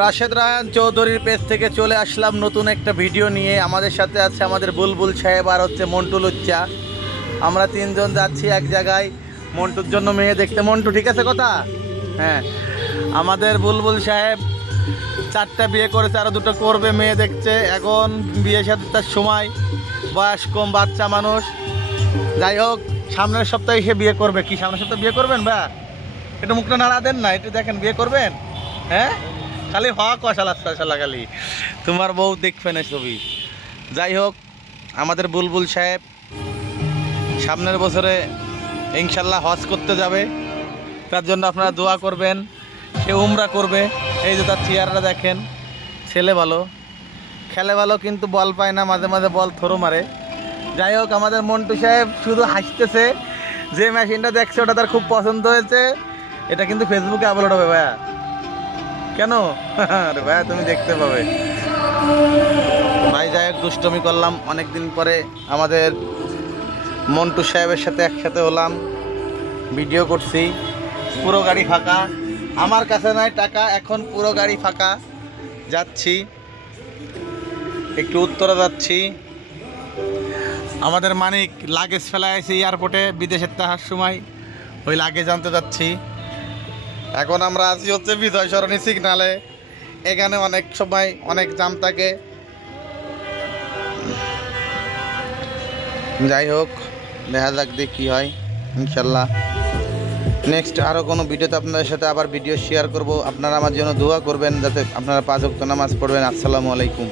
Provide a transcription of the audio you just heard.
রাশেদ রায়হান চৌধুরীর পেজ থেকে চলে আসলাম নতুন একটা ভিডিও নিয়ে। আমাদের সাথে আছে আমাদের বুলবুল সাহেব আর হচ্ছে মন্টু লুচ্চা। আমরা তিনজন যাচ্ছি এক জায়গায় মন্টুর জন্য মেয়ে দেখতে। মন্টু ঠিক আছে কথা? হ্যাঁ, আমাদের বুলবুল সাহেব 4টা বিয়ে করেছে, আরও 2টো করবে, মেয়ে দেখছে। এখন বিয়ে সাথে তার সময়, বয়স কম, বাচ্চা মানুষ। যাই হোক, সামনের সপ্তাহে সে বিয়ে করবে। কি সামনের সপ্তাহে বিয়ে করবেন? বা একটু মুখটা নাড়া দেন না, একটু দেখেন বিয়ে করবেন। হ্যাঁ, খালি হওয়া কষালা খালি, তোমার বউ দেখবে না ছবি। যাই হোক, আমাদের বুলবুল সাহেব সামনের বছরে ইনশাল্লাহ হজ করতে যাবে। তার জন্য আপনারা দোয়া করবেন। সে উমরা করবে। এই যে তার চেয়ারটা দেখেন, ছেলে ভালো, খেলে ভালো, কিন্তু বল পায় না, মাঝে মাঝে বল থরো মারে। যাই হোক, আমাদের মন্টু সাহেব শুধু হাসতেছে। যে মেশিনটা দেখছে ওটা তার খুব পছন্দ হয়েছে। এটা কিন্তু ফেসবুকে আপলোড হবে ভাইয়া। কেন? আরে ভাইয়া, তুমি দেখতে পাবে ভাই। যাই হোক, দুষ্টমি করলাম অনেকদিন পরে। আমাদের মন্টু সাহেবের সাথে একসাথে হলাম, ভিডিও করছি। পুরো গাড়ি ফাঁকা, আমার কাছে নাই টাকা, এখন পুরো গাড়ি ফাঁকা। যাচ্ছি একটু উত্তরে যাচ্ছি। আমাদের মানিক লাগেজ ফেলায় আছে এয়ারপোর্টে, বিদেশের তাহার সময় ওই লাগেজ আনতে যাচ্ছি। এখন আমরা আছি হচ্ছে বিজয় সরণি সিগনালে। এখানে অনেক সময় অনেক জাম থাকে। যাই হোক, দেখা যাক দিয়ে কী হয়। ইনশাল্লাহ নেক্সট আরও কোনো ভিডিওতে আপনাদের সাথে আবার ভিডিও শেয়ার করব। আপনারা আমার জন্য দোয়া করবেন যাতে আপনারা 5 ওয়াক্ত নামাজ পড়বেন। আসসালামু আলাইকুম।